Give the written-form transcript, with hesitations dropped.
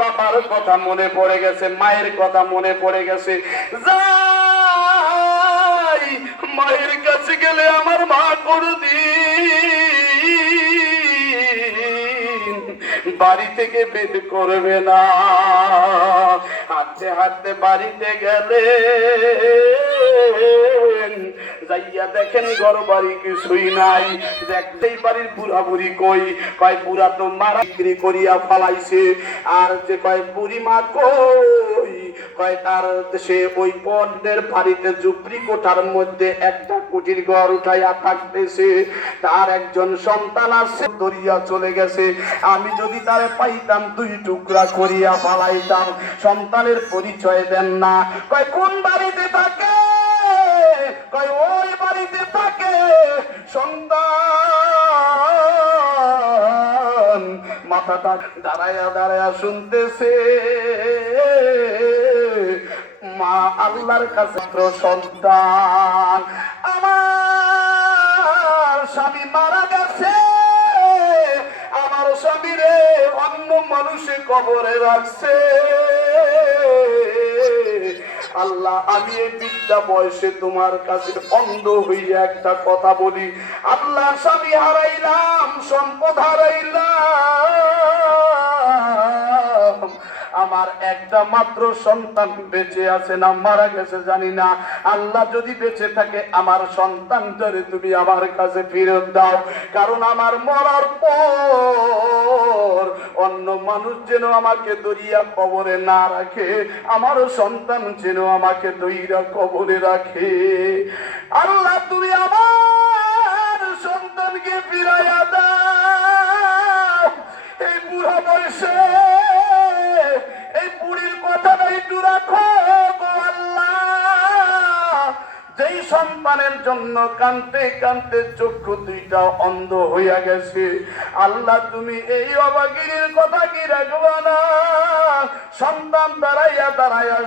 বাবার কথা মনে পড়ে গেছে, মায়ের কথা মনে পড়ে গেছে। যাই মায়ের কাছে গেলে আমার মা কোনদিন বাড়ি থেকে বের করবে না। হাঁটতে হাঁটতে বাড়িতে গেলে যাইয়া দেখেন ঘর বাড়ি কিছুই নাই। দেখতেই বাড়ির বুড়া বুড়ি কই, কয় বুড়া তো মারা বিক্রি করিয়া ফালাইছে। আর যে কয় বুড়ি মা কই, কয় তার সে ওই পণ্যের বাড়িতে ঝুপড়ি কোঠার মধ্যে একটা কুটির ঘর উঠাইয়া থাকতেছে। তার একজন সন্তান আছে, দরিয়া চলে গেছে। আমি যদি তারে পাইতাম দুই টুকরা করিয়া ফালাইতাম। সন্তানের পরিচয় দেন না। কয় কোন বাড়িতে থাকে, কয় ওই বাড়িতে থাকে। সন্তান মাথাটা দাঁড়ায়া দাঁড়ায়া শুনতেছে। মা আল্লাহর কাছে সন্তান, আমার স্বামী মারা গেছে, আমার স্বামীরে অন্য মানুষে কবরে রাখছে। আল্লাহ, আমি এই বৃদ্ধা বয়সে তোমার কাছে অন্ধ হইয়া একটা কথা বলি। আল্লাহ, স্বামী হারাইলাম, সম্পদ হারাইলাম, আমার একটা মাত্র সন্তান বেঁচে আছে না মারা গেছে জানি না। আল্লাহ, যদি বেঁচে থাকে আমার সন্তানটারে তুমি আমার কাছে ফেরত দাও। কারণ আমার মরার পর অন্য মানুষ যেন আমাকে দরিয়া কবরে না রাখে, আমারও সন্তান যেন আমাকে দইরা কবরে রাখে। আল্লাহ, তুমি আমার সন্তানকে ফিরাইয়া দাও। এই বুড়া বয়সে এই বুড়ির কথাটা একটু রাখো গো আল্লাহ। যেই সন্তানের জন্য কানতে কানতে চক্ষু দুইটা অন্ধ হইয়া গেছে, আল্লাহ তুমি এই অবাগিনীর কথা কি রাখবা না? সন্তান দাঁড়াইয়া দাঁড়াইয়া